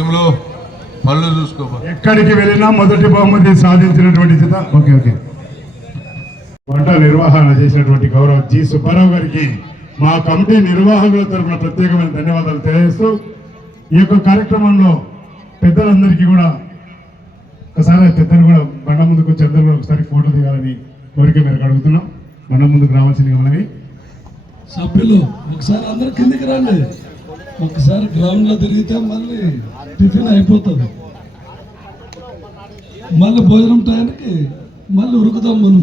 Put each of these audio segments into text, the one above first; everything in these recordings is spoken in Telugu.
సిమ్లో పళ్ళు చూసుకోపా ఎక్కడికి వెళ్ళినా మొదటి బహుమతి సాధించినటువంటి జత. Okay okay. వంట నిర్వహణ చేసినటువంటి గౌరవ్ జి సుబ్బారావు గారికి మా కమిటీ నిర్వాహకుల తరఫున ప్రత్యేకమైన ధన్యవాదాలు తెలియజేస్తూ ఈ యొక్క కార్యక్రమంలో పెద్దలందరికీ కూడా ఒకసారి పెద్దలు కూడా బండ ముందుకు వచ్చి అందరూ కూడా ఒకసారి ఫోటో దిగాలని కోరిక మేరకు అడుగుతున్నాం. బండ ముందుకు రావాల్సింది మనవి సభ్యులు ఒకసారి అందరు కిందికి రండి. ఒకసారి గ్రౌండ్లో తిరిగితే మళ్ళీ టిఫిన్ అయిపోతుంది. మళ్ళీ భోజనం టైంకి మళ్ళీ ఉరుకుతాం మనం.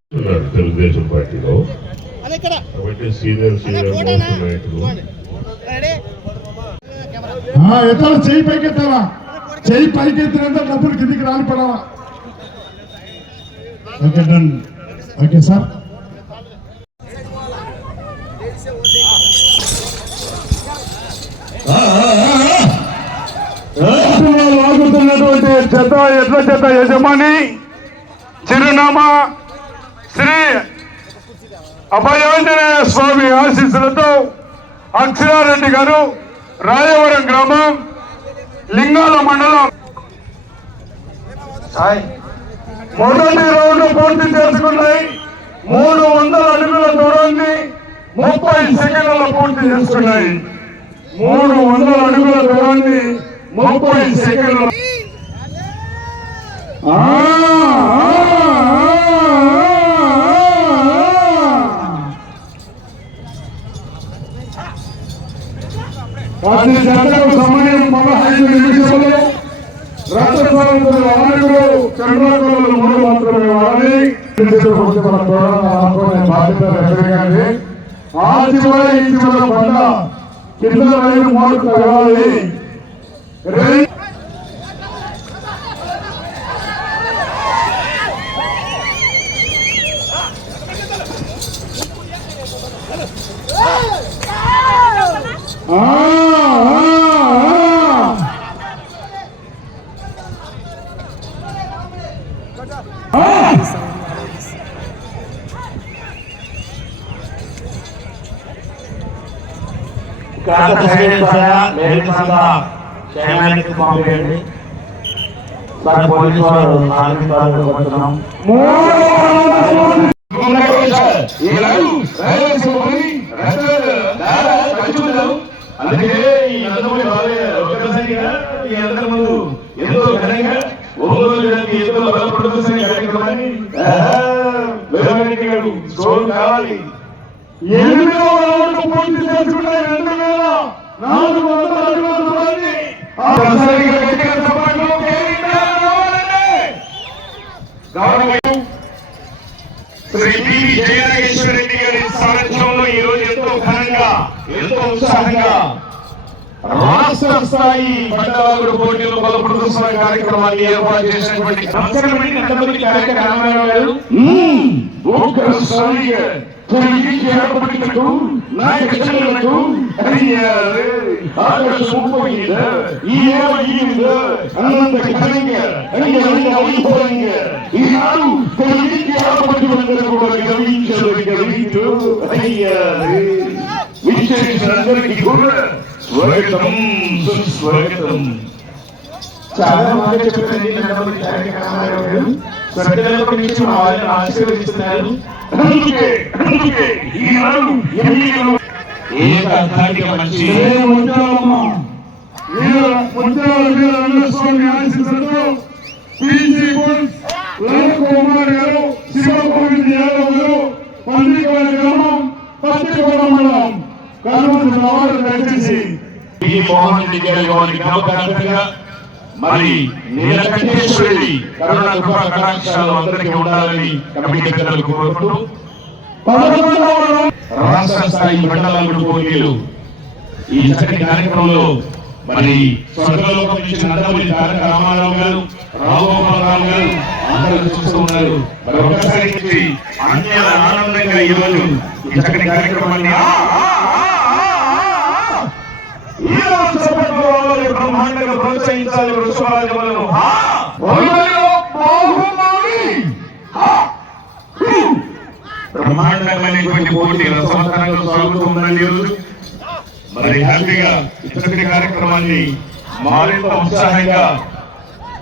తెలుగుదేశం పార్టీలో. కాబట్టి సీనియర్ సీనియర్ నాయకులు. ఎత్తాలా చెయ్యి పైకెత్తాలా? చెయ్యి పైకెత్తినంత డబ్బులు కిందికి రాలి పడవా ఓకే డన్ ఓకే సార్. ఆగుతున్నటువంటి చెత్త ఎట్ల చెత్త యజమాని చిరునామా శ్రీ అభయాంజనేయ స్వామి ఆశీస్సులతో అక్షరారెడ్డి గారు రాయవరం గ్రామం లింగాల మండలం. మొదటి రౌండ్ పూర్తి చేసుకున్నాయి. మూడు వందల అడుగుల దూరాన్ని ముప్పై సెకండ్లలో పూర్తి చేసుకున్నాయి. మూడు వందల అడుగుల దూరాన్ని ముప్పై సెకండ్ల పది జతలకు సమయం పదహైదు నిమిషములు రక్తస్వరంతో వానకులు చంద్రకులు మూడు మాత్రమే వాడి బాధ్యత రెఫరీ ఆ చివర ఈ చివర పంట కింద రైలు మూడు తగలాలి రే- క్షేమానికి పంపేయండి సార్ పోలీసు వారు నాలుగు సార్లు అందుకే ఈ ఈ అందరి ముందు ఎంతో ఘనంగా ఒంగోలు ఎంతో బలపడుతున్న కార్యక్రమాన్ని కావాలి పూర్తి చేసుకున్న రెండు వేల నాలుగు వందల శ్రీ జయనాగేశ్వర రెడ్డి గారి సారథ్యంలో ఈ రోజు ఎంతో ఘనంగా ఎంతో ఉత్సాహంగా రాష్ట్ర స్థాయి మండలాగుడు పోటీలు బలపడుతున్న కార్యక్రమాన్ని ఏర్పాటు చేసినటువంటి నమస్కారమండి నందమూరి తారక రామారావు గారు ఒక్కసారిగా తొలగించి ఏర్పడినట్టు నాయక చెల్లెలకు అయ్యారు ఆకాశం పోయిందా ఈ ఏమ ఈగిందా అన్నంత ఘనంగా అయ్యారు వైభవంగా ఈనాడు తొలగించి ఏర్పడినందరూ కూడా గమనించారు గమనించు అయ్యారు విశేషాలందరికీ కూడా స్వాగతం సుస్వాగతం చాలా బాగా చెప్పారండి నందమూరి తారక రామారావు గారు శ్రద్ధలకు మించి మా వాళ్ళని ఆశీర్వదిస్తున్నారు ఏకాంతానికి మంచి రంగస్వామి ఆశీస్సులతో పీజీ బుల్స్ లలిత్ కుమార్ గారు శివగోవింద్ యాదవ్ గారు పందికోల గ్రామం పత్తికోట మండలం కనుమతి వారు దయచేసి. ఈ మోహన్ రెడ్డి గారి వారి జ్ఞాపకార్థంగా మరి నీలకంఠేశ్వరి కరుణ కృపా కటాక్షాలు అందరికీ ఉండాలని కమిటీ పెద్దలు కోరుకుంటూ రాష్ట్ర స్థాయి మండలాలు పోటీలు. ఈ చక్కటి కార్యక్రమంలో మరి స్వర్గలోకం నుంచి నందమూరి తారక రామారావు గారు రాఘగోపాలరావు గారు అందరూ చూస్తూ ఉన్నారు. మరి ఒకసారి నుంచి అన్యాల ఆనందంగా ఈ ఈ చక్కటి కార్యక్రమాన్ని ఆ, ఆ, ఆ, ఆ, ఆ, ఈ రోజు బ్రహ్మాండంగా ప్రోత్సహించాలి. బ్రహ్మాండమైనటువంటి పోటీ రసవత్తరంగా సాగుతుందండి మరి హ్యాపీగా కార్యక్రమాన్ని మరింత ఉత్సాహంగా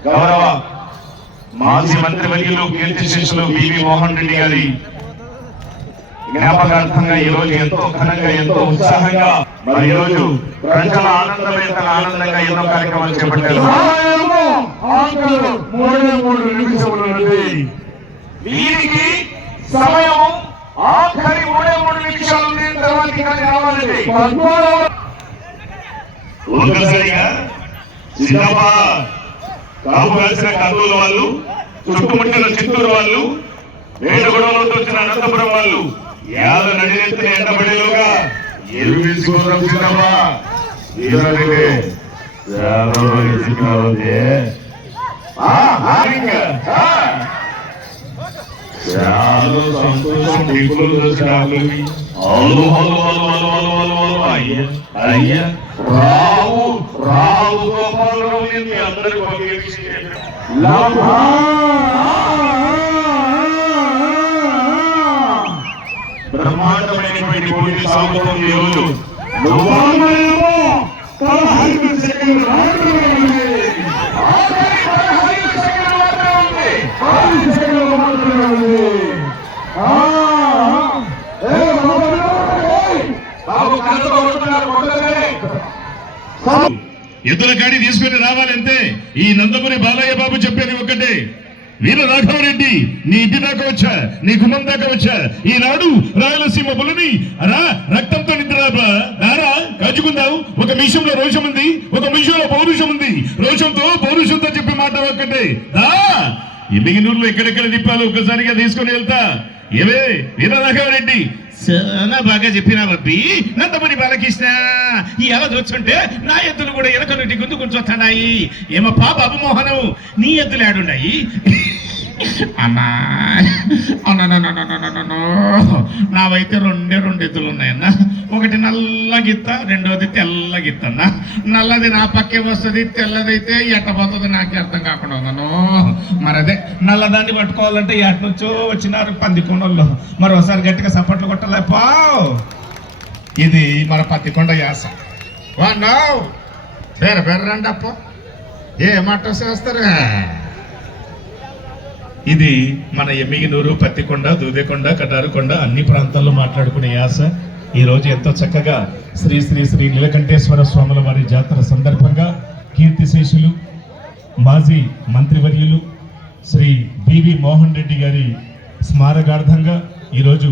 గౌరవ మాజీ మంత్రి వర్యులు కీర్తి శిష్యులు బివి మోహన్ రెడ్డి గారి జ్ఞాపకార్థంగా ఈ రోజు ఎంతో ఘనంగా ఎంతో ఉత్సాహంగా మరి ఈ రోజు ప్రజల ఆనందమైన ఆనందంగా ఎన్నో కార్యక్రమాలు చేపట్టారు. మూడే నిమిషములు సమయం ఆఖరి మూడే మూడు నిమిషాలు ఉంది. తర్వాత రావాలండి ఒక్కసారిగా కాపు కాల్సిన కర్నూలు వాళ్ళు చుట్టుముట్టిన చిత్తూరు వాళ్ళు వేడుగొడవలో వచ్చిన అనంతపురం వాళ్ళు యాద నడినెత్తిన ఎండబడిలోగా ఎరువు తీసుకోవడం సిద్ధప్ప చాలా సంతోషం దిగులు చూసినాము అయ్యా అయ్యా రావు రావు గోపాలరావు నేను మీ అందరికి చెప్పాను. బ్రహ్మాండమైనటువంటి పోటీ సాగుతుంది ఈ రోజు రామాయణము పదహైదు సెకండ్లు మాత్రమే ఉంది. ఐదు సెకండ్లు మాత్రమే ఉంది. ఆ, ఏ బాబు, ఏయ్. బాబు కళ్ళతో కొడుతున్నారు, కొట్టలే. ఎద్దుల గాడి తీసుకుని రావాలంటే ఈ నందమూరి బాలయ్య బాబు చెప్పేది ఒకటే వీర రాఘవరెడ్డి నీ ఇంటి దాకా వచ్చా నీ గుమ్మం దాకా వచ్చా. ఈనాడు రాయలసీమ బులని రా రక్తంతో నిద్ర దారా కాచుకుందాం ఒక మిషంలో రోషం ఉంది ఒక మిషంలో పౌరుషం ఉంది. రోషంతో పౌరుషంతో చెప్పి మాట ఒక్కటే. దా ఎమ్మిగినూరులో ఎక్కడెక్కడ తిప్పాలో ఒక్కసారిగా తీసుకొని వెళ్తా. ఏవే వీర రాఘవరెడ్డి చాలా బాగా చెప్పినా బబ్బి. నందమణి బాలకృష్ణ ఈ ఎలా చూస్తుంటే నా ఎద్దులు కూడా ఎనక నుండి గుందు కూర్చొస్తున్నాయి ఏమప్పా బాబు మోహనం? నీ ఎద్దులు ఆడున్నాయి అమ్మా అన్నో నావైతే రెండే రెండు ఎద్దులు ఉన్నాయన్న. ఒకటి నల్ల గిత్త రెండోది తెల్ల గిత్త అన్న నల్లది నా పక్కే వస్తుంది తెల్లదైతే ఎట్ట పోతుంది నాకే అర్థం కాకుండా ఉందను మరి అదే నల్లదాన్ని పట్టుకోవాలంటే ఎటు వచ్చినారు పందికొండల్లో మరి ఒకసారి గట్టిగా సపోర్ట్లు కొట్టలేపా ఇది మన పత్తికొండ యాస. వా పేరు పేరు రండి అప్ప ఏ మాట చేస్తారు ఇది మన ఎమ్మిగినూరు పత్తికొండ దూదేకొండ కటారుకొండ అన్ని ప్రాంతాల్లో మాట్లాడుకునే యాస. ఈ రోజు ఎంతో చక్కగా శ్రీ శ్రీ శ్రీ నీలకంఠేశ్వర స్వాముల వారి జాతర సందర్భంగా కీర్తిశేషులు మాజీ మంత్రివర్యులు శ్రీ బివి మోహన్ రెడ్డి గారి స్మారకార్థంగా ఈరోజు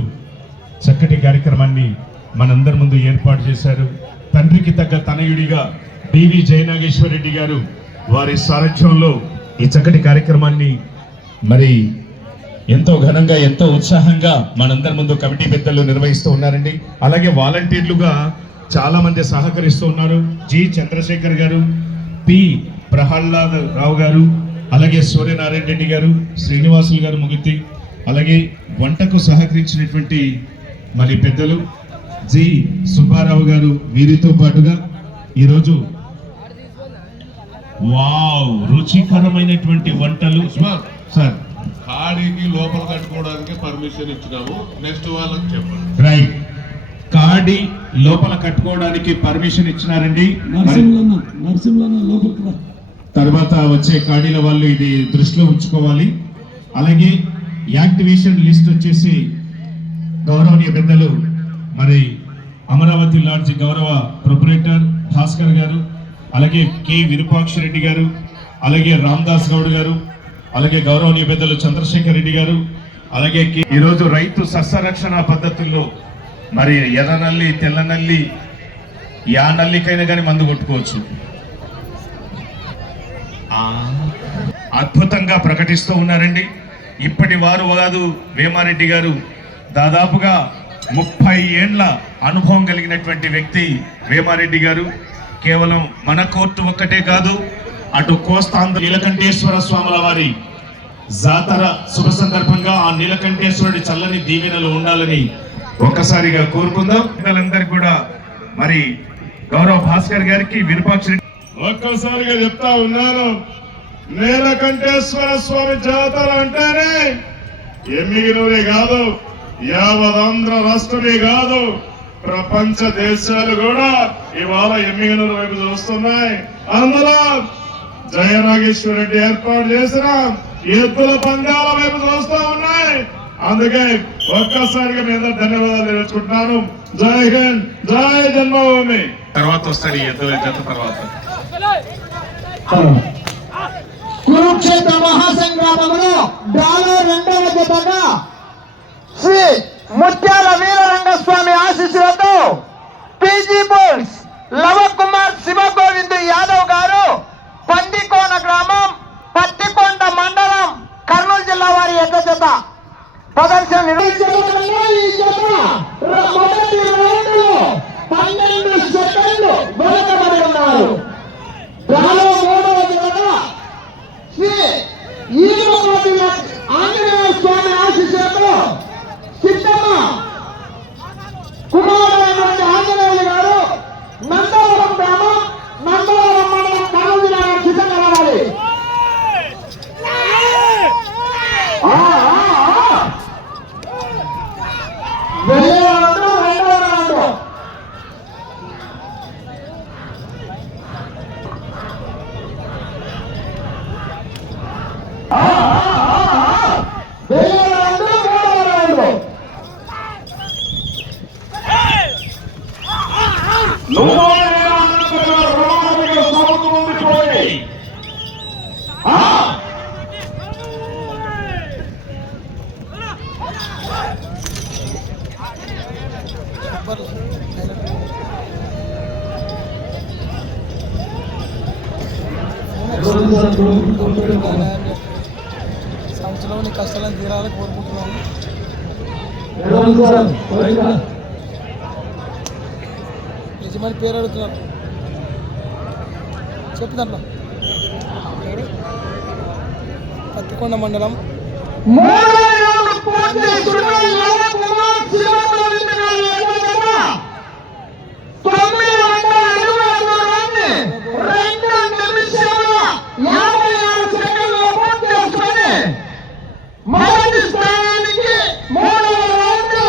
చక్కటి కార్యక్రమాన్ని మనందరి ముందు ఏర్పాటు చేశారు. తండ్రికి తగ్గ తనయుడిగా డివి జయనాగేశ్వర రెడ్డి గారు వారి సారథ్యంలో ఈ చక్కటి కార్యక్రమాన్ని మరి ఎంతో ఘనంగా ఎంతో ఉత్సాహంగా మనందరి ముందు కమిటీ పెద్దలు నిర్వహిస్తూ ఉన్నారండి. అలాగే వాలంటీర్లుగా చాలామంది సహకరిస్తూ ఉన్నారు. జి. చంద్రశేఖర్ గారు పి. ప్రహ్లాద్ రావు గారు అలాగే సూర్యనారాయణ రెడ్డి గారు శ్రీనివాసులు గారు ముగితి అలాగే వంటకు సహకరించినటువంటి మరి పెద్దలు జి. సుబ్బారావు గారు వీరితో పాటుగా ఈరోజు వావ్ రుచికరమైనటువంటి వంటలు. సార్. కాడికి లోపల కట్టుకోవడానికి పర్మిషన్ ఇచ్చినాము. నెక్స్ట్ వాళ్ళకి చెప్పండి. రైట్. కాడి లోపల కట్టుకోవడానికి పర్మిషన్ ఇచ్చినారండి. తర్వాత వచ్చే కాడీల వాళ్ళు ఇది దృష్టిలో ఉంచుకోవాలి. అలాగే యాక్టివేషన్ లిస్ట్ వచ్చేసి గౌరవనీయ పెద్దలు మరి అమరావతి లాడ్జి గౌరవ ప్రొపరేటర్ భాస్కర్ గారు అలాగే కె. విరూపాక్ష రెడ్డి గారు అలాగే రామ్దాస్ గౌడ్ గారు అలాగే గౌరవనీయ పెద్దలు చంద్రశేఖర్ రెడ్డి గారు అలాగే ఈరోజు రైతు సస్యరక్షణ పద్ధతుల్లో మరి ఎర్ర నల్లి తెల్ల నల్లి యా నల్లికైనా కానీ మందు కొట్టుకోవచ్చు. ఆ, అద్భుతంగా ప్రకటిస్తూ ఉన్నారండి. ఇప్పటి వారు కాదు వేమారెడ్డి గారు. దాదాపుగా ముప్పై ఏండ్ల అనుభవం కలిగినటువంటి వ్యక్తి వేమారెడ్డి గారు. కేవలం మన కోర్టు ఒక్కటే కాదు అటు కోస్తాంధ్ర నీలకంఠేశ్వర స్వాముల వారి జాతర శుభ సందర్భంగా ఆ నీలకంఠేశ్వరుడి చల్లని దీవెనలు ఉండాలని ఒక్కసారిగా కోరుకుందాం. పిల్లలందరికీ కూడా మరి గౌరవ భాస్కర్ గారికి విరూపాక్ష ఒక్కసారిగా చెప్తా ఉన్నాను. నీలకంఠేశ్వర స్వామి జాతర అంటేనే ఎమ్మిగినూరే కాదు యావదాంధ్ర రాష్ట్రమే కాదు ప్రపంచ దేశాలు కూడా ఇవాళ ఎమ్మిగినూరు వైపు చూస్తున్నాయి అందులో జయనాగేశ్వర రెడ్డి ఏర్పాటు చేసిన ఎద్దుల పందాల వైపు చూస్తా ఉన్నాయి. అందుకే ఒక్కసారిగా మీద ధన్యవాదాలు తెలుసుకుంటున్నాను జై హింద్ జై జన్మభూమి. తర్వాత వస్తాడు ఈ ఎద్దుల జత తర్వాత. కురుక్షేత్ర మహాసంగ్రామంలో డాలో రెండవ జతగా శ్రీ ముత్యాల వీరరంగస్వామి ఆశీస్సులతో పీజీ బోల్స్ లవకుమార్ శివగోవింద్ యాదవ్ గారు పందికోన గ్రామం పత్తికొండ మండలం కర్నూలు జిల్లా వారి ఎద్ద చేత ప్రదర్శన నిర్వహించబడిన పన్నెండు సెకండ్లు ఉన్నారు డాలో మూడవ జతగా శ్రీ ఈరకోటి ఆంజనేయ స్వామి ఆశీస్సులతో సిద్ధమ్మ కుమారుడైనటువంటి ఆంజనేయులు గారు నందవరం గ్రామం నందవరం మండలం కర్నూలు జిల్లా వారు సిద్ధంగా రావాలి ఆ, ఆ, ఆ. వెళ్ళే రౌండ్ రెండవ రౌండ్ వెళ్ళే రౌండ్ మూడవ రౌండ్ సంవత్సరంలోని కష్టాలను తీరాలని కోరుకుంటున్నాను యజమాని పేరు అడుగుతున్నారు చెప్పు దాంట్లో పత్తికొండ మండలం మూడవ రౌండ్ పూర్తి చేసుకున్న లవకుమార్ శివగోవింద్ గారి ఎదురుగా తొమ్మిది వందల అడుగుల దూరాన్ని రెండు నిమిషాల యాభై ఆరు సెకండ్లు పూర్తి చేసుకొని మొదటి స్థానానికి మూడవ రౌండ్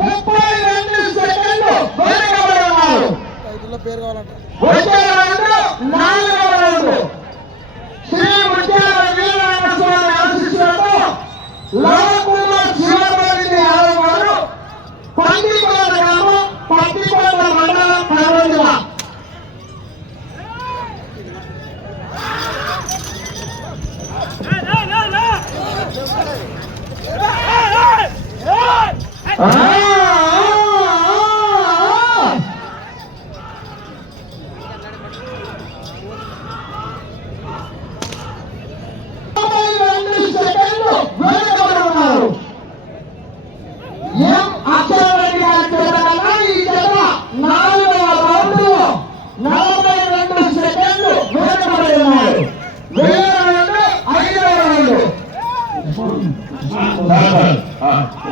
ముప్పై రెండు సెకండ్లు వెనుకబడి ఉన్నారు రైతుల్లో పేరు కావాలంట వచ్చే రౌండ్ నాలుగవ రౌండ్ శ్రీ ముత్యాల వీరరామస్వామి ఆశీస్సులతో లవకుమార్ శివగోవింద్ యాదవ్ గారు పందికొండ గ్రామం పత్తికొండ మండలం కర్నూలు జిల్లా ఆ, ఆ, ఆ, ఆ. యాభై రెండు సెకండ్లు వెనుకబడి ఉన్నారు ఎం అక్షరరెడ్డి గారి చేత కన్నా ఈ జత నాలుగవ రౌండ్లో నలభై రెండు సెకండ్లు వెనుకబడి ఉన్నారు వేల రెండు ఐదవ రౌండ్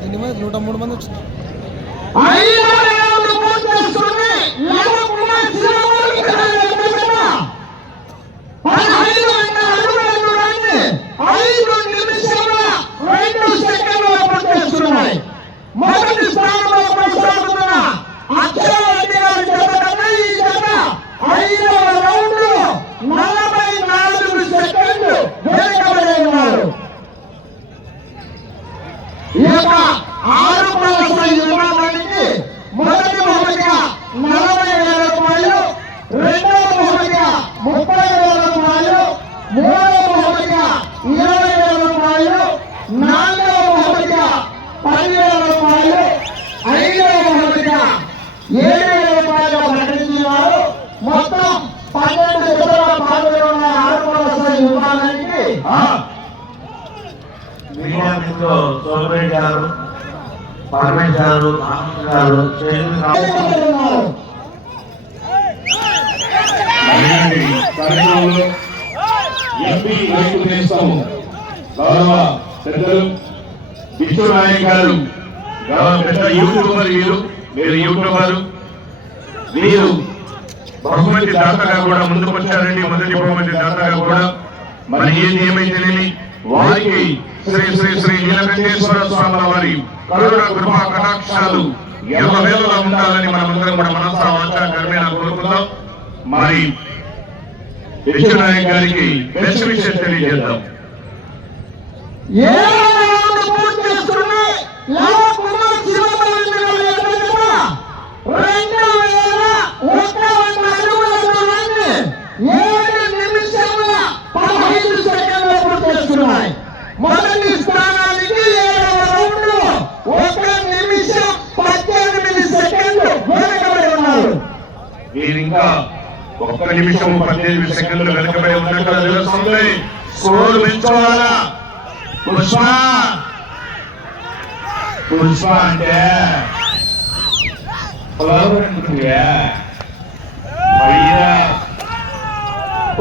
ఎన్ని మంది నూట మూడు మంది వచ్చింది ఐదవ రౌండ్ పూర్తి చేసుకుని లవకుమార్ శివగోవింద్ గారి ఎదురుగా పదహైదు వందల అడుగుల దూరాన్ని ఐదు నిమిషాల రెండు సెకండ్లు పూర్తి చేసుకున్నాయి మొదటి స్థానంలో కొనసాగుతున్న అక్షరరెడ్డి గారి జత కన్నా ఈ జత ఐదవ రౌండ్ నలభై నాలుగు సెకండ్లు వెనుకబడి ఉన్నారు ఈ యొక్క ఆరు ప్రదర్శన విభాగానికి మొదటి బహుమతిగా నలభై వేల రూపాయలు రెండవ బహుమతిగా ముప్పై వేల రూపాయలు మూడవ బహుమతిగా ఇరవై వేల రూపాయలు నాలుగవ బహుమతిగా పదివేల రూపాయలు ఐదవ బహుమతిగా ఏడు వేల రూపాయలు ప్రకటించినారు మొత్తం పన్నెండు జతల పాల్గొని ఉన్న ఆరు పదవ విభాగానికి మీడియా సోమరెడ్డి గారు పరమేశ్ గారు గారు ఎంపీ రైతు నేస్తాము గౌరవ పెద్దలు విష్ణు నాయక్ గారు గౌరవ పెద్ద యూట్యూబర్ వీరు మీరు యూట్యూబర్. వీరు బహుమతి దాతగా కూడా ముందుకు వచ్చారండి మొదటి బహుమతి దాతగా కూడా. మరి ఏది ఏమైతేనేమి వారికి శ్రీ శ్రీ శ్రీ నీలకంఠేశ్వర స్వామి వారి కరుణ కృపా కటాక్షాలు ఎల్లవేళలా ఉండాలని మనమందరం కూడా మనసా వాచ కర్మేణ కోరుకుందాం. మరి విష్ణునాయక్ గారికి బెస్ట్ విషయం తెలియజేద్దాం. ఏడవ పూర్తి చేసుకున్నాయి. లవ కుమార్ శివబాబు గారు ఎదురుగా రెండు వేల ఒక్క వంద అడుగుల దూరాన్ని ఏడు నిమిషముల పదహైదు సెకండ్లు పూర్తి చేసుకున్నాయి. మొదటి స్థానానికి ఏడవ ఒక నిమిషం పద్దెనిమిది సెకండ్లు వెనకబడి ఉన్నారు. మీరు ఇంకా ఒక్క నిమిషం పద్దెనిమిది సెకండ్లు వెనకబడి ఉన్నట్టు తెలుస్తుంది. స్కోర్ పెంచుకోవాలా? పుష్ప! పుష్ప అంటే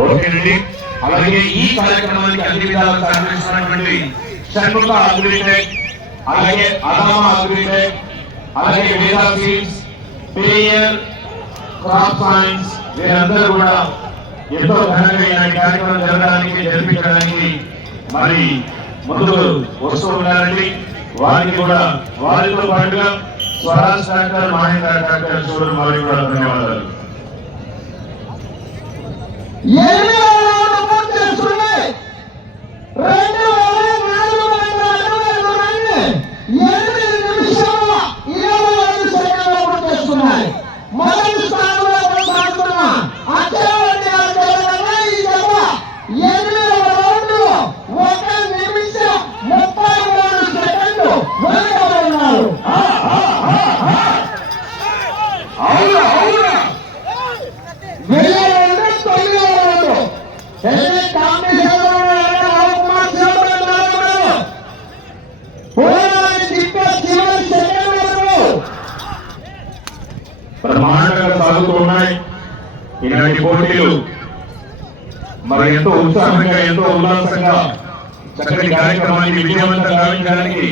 ఓకేనండి అలాగే ఈ కార్యక్రమానికి అన్ని విధాలు సహకరిస్తున్నటువంటి షణ్ముఖ అగ్రిటెక్ అలాగే అదామ అగ్రిటెక్ అలాగే Veda seeds Bayer crop science వీరందరూ కూడా ఎంతో ఘనంగా కార్యక్రమం జరగడానికి జరిపించడానికి మరి ముందు వస్తూ ఉన్నారండి. వారికి కూడా వారితో పాటుగా స్వరాజ్ డాక్టర్ మహేంద్ర డాక్టర్ చూడని వారికి కూడా ధన్యవాదాలు. ఎనిమిదవ రౌండ్ రెండు వేల నాలుగు వందల అరవై దూరాన్ని ఎనిమిది నిమిషముల ఇరవై ఐదు సెకండ్లు పూర్తి చేసుకున్నాయి. మొదటి స్థానంలో కొనసాగుతున్న అచ్చెన్నాయుడు గారి జతకన్నా ఈ జత ఎనిమిదవ రౌండ్ ఒక నిమిషం ముప్పై మూడు సెకండ్లు వెనుకబడి ఉన్నారు. అవునా అవునా వెయ్యి రెండు తొమ్మిది రెండు ఎన్ని కాంపిటీషన్లో ఉన్నాయో రవికుమార్ శివబాబు గారు. పోరాడి తిప్పే చివరి సెకండ్ వరకు బ్రహ్మాండంగా సాగుతూ ఉన్నాయి ఇలాంటి పోటీలు మరి ఎంతో ఉత్సాహంగా ఎంతో ఉల్లాసంగా చక్కటి కార్యక్రమాన్ని విజయవంతం గావించడానికి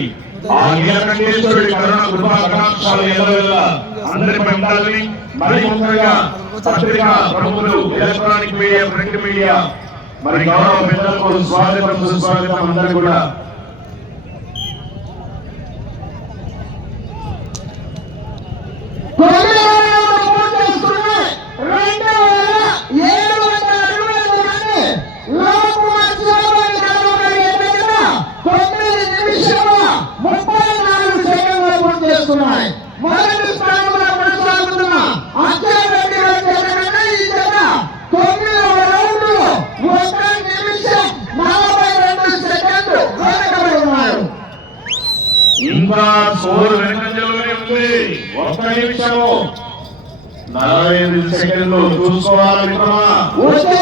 ఆ నీలకంఠేశ్వరుడి కరుణ కృపా కటాక్షాలు ఎల్లవేళ అందరిపై ఉండాలని మరి ముందుగా పత్రికా ప్రముఖులు ఎలక్ట్రానిక్ మీడియా ప్రింట్ మీడియా మరి గౌరవ పెద్దలకు స్వాగతం సుస్వాగతం అందరూ కూడా తొమ్మిది రౌండ్లు పూర్తి చేసుకున్నాయి. రెండు వేల ఏడు వందల అరవై దూరాన్ని రవికుమార్ శివబాబు గారు ఎన్నికగా తొమ్మిది నిమిషముల ముప్పై నాలుగు చేసుకున్నాయి. మొదటి స్థానంలో కొనసాగుతున్న. ఈ ఒక నిమిషం నలభై రెండు సెకండ్లు వెనుకబడి ఉన్నారు ఇంకా స్కోర్ వెనకంజలోనే ఉంది. ఒక్క నిమిషము. నలభై ఐదు సెకండ్లు చూసుకోవాలి వచ్చే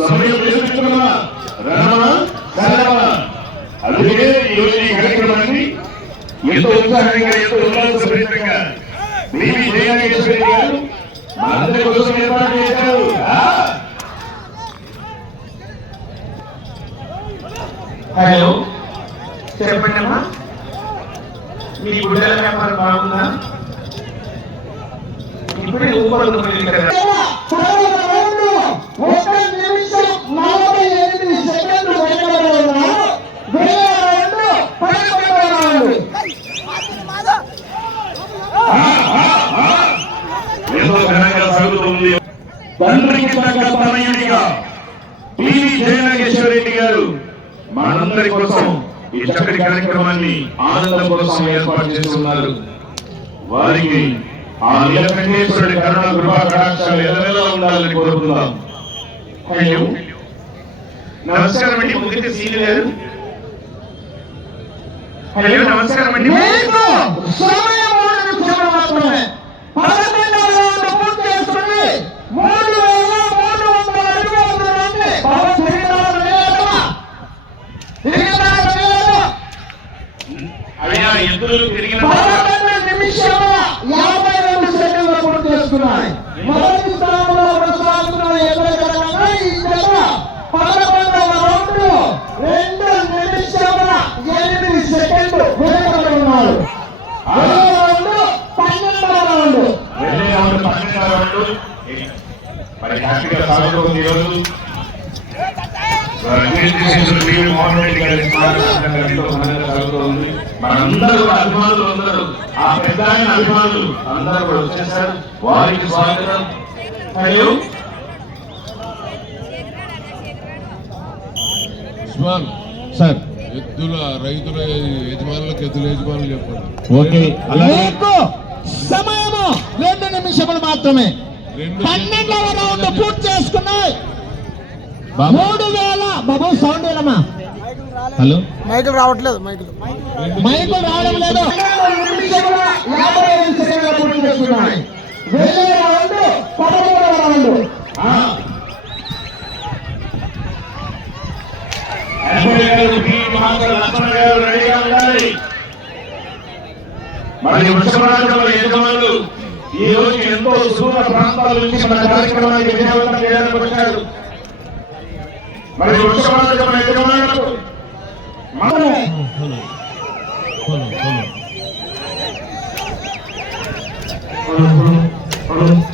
సమయం లేదు మిత్రమా రణమా సరళమా అందుకే ఈరోజు ఈ కార్యక్రమాన్ని ఎంతో ఉత్సాహంగా ఎంతో ఉల్లాసభరితంగా గారు కోసం ఏర్పాటు చేశారు హలో. చెప్పండి అమ్మా. మీ గుడ్డల వ్యాపారం బాగుందా? ఇప్పుడే ఊపడుతుంది కదా పదవ రౌండ్ ఒక నిమిషం నలభై ఎనిమిది సెకండ్లు వెనుకబడి ఉన్నారు వేల రౌండ్ పదకొండవ రౌండ్ ఎంతో ఘనంగా సాగుతుంది తండ్రికి తనయుడిగా పివి జయనాగేశ్వర రెడ్డి గారు మనందరి కోసం ఈ చక్కటి కార్యక్రమాన్ని ఆనందం కోసం ఏర్పాటు చేస్తున్నారు. వారికి ఆ నీలకంఠేశ్వరుడి కరుణ కృపా కటాక్షాలు ఎల్లవేళలా ఉండాలని కోరుకుందాం. హలో నమస్కారం అండి ముగితే సీని గారు. హలో నమస్కారం అండి మీకు సమయం మూడు నిమిషాలు మాత్రమే పదకొండవ రౌండ్ పూర్తి చేసుకుని మూడు వేల మూడు వందల అడుగుల దూరాన్ని బాబు తిరిగినారు లేదా తిరిగినారు లేదా అయ్యా ఎద్దులు తిరిగిన పదకొండు నిమిషాల యాభై రెండు సెకండ్లు పూర్తి చేసుకున్నాయి మొదటి స్థానంలో కొనసాగుతున్న ఎదురుగా ఈ జత పదకొండవ రౌండ్ రెండు నిమిషాల ఎనిమిది సెకండ్లు వెనుకబడి ఉన్నారు అదే రౌండ్ పన్నెండవ రౌండ్ వెళ్ళే రౌండ్ పన్నెండవ రౌండ్ మరి హ్యాపీగా సాగుతుంది ఈరోజు రంగేశ్వర టీవీ మోహన్ రెడ్డి గారి స్మారకంగా ఎంతో ఘనంగా సాగుతోంది మనందరూ అభిమానులు అందరూ. ఆ పెద్ద ఆయన అభిమానులు అందరూ కూడా వచ్చేసారు వారికి స్వాగతం. Hello sir. ఎద్దుల రైతుల యజమానులకు ఎద్దుల యజమానులు చెప్పండి. ఓకే. అలాగే. మీకు సమయము రెండు నిమిషములు మాత్రమే. పన్నెండవ రౌండ్ పూర్తి చేసుకున్నాయి. బాబు. మూడు వేల బాబు సౌండ్ ఏలమ్మా హలో? మైకులు రావట్లేదు మైకులు. మైకులు రావడం లేదు. యాభై ఐదు సెకండ్ల పూర్తి చేసుకున్నాయి వెళ్ళే రౌండ్ పదమూడవ round MLA garu P. Mahatma Lakshmana garu రెడీగా ఉండాలి మరి వృషభరాజుల యజమానులు ఈ రోజు ఎంతో ప్రాంతాల నుంచి మన కార్యక్రమానికి విజయవంతం చేయడానికి వచ్చారు. మరి వృషభరాజుల యజమానులకు Thank you.